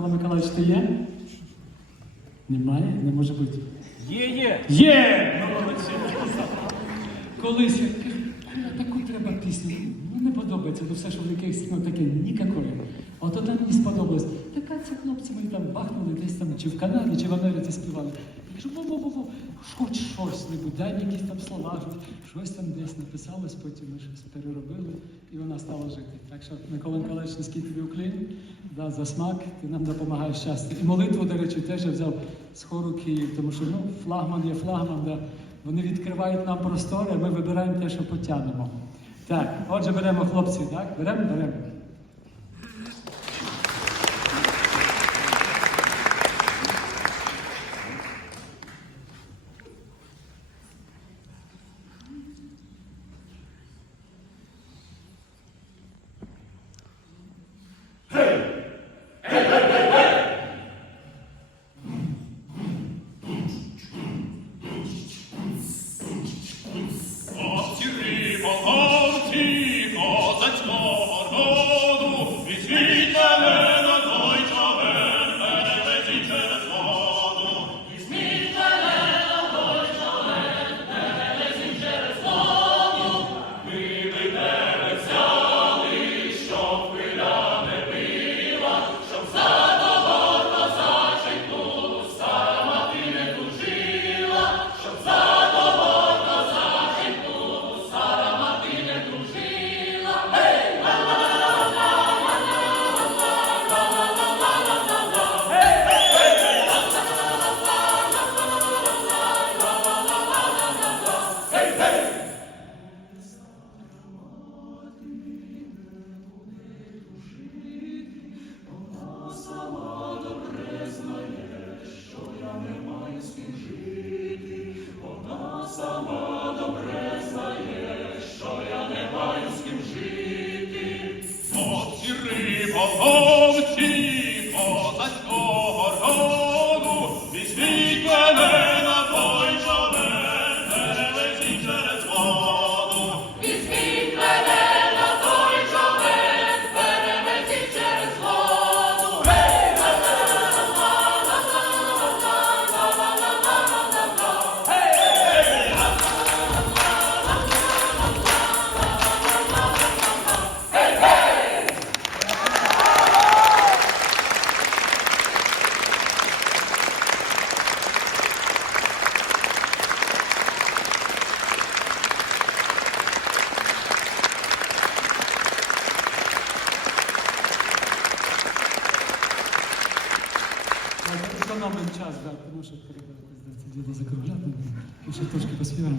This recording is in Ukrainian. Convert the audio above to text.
Микола Миколаївич, ти є? Немає? Не може бути. Є, є. Є! Молодці! Колись я кажу, «Коля, таку треба пісню. Ну не подобається, ну все, що в якихось ну, таке нікакої. От одна мені сподобалась. Така це хлопці мені там бахнули десь там, чи в Канаді, чи в Америці співали. Я кажу, во-во-во, хоч щось дай мені якісь там слова, щось там десь написалось, потім ми щось переробили, і вона стала жити. Так що, Микола Миколаївич, низький тобі уклін, да, за смак, ти нам допомагаєш щастя. І молитву, до речі, теж я взяв з хору Київ, тому що ну, флагман є флагман, да. вони відкривають нам простори, ми вибираємо те, що потягнемо. Так, отже, беремо хлопці, так? Беремо, беремо. Отчири see. oh. Так, Економимо час, да, тому що треба десь діло закругляти. Ще трошки поспіваємо.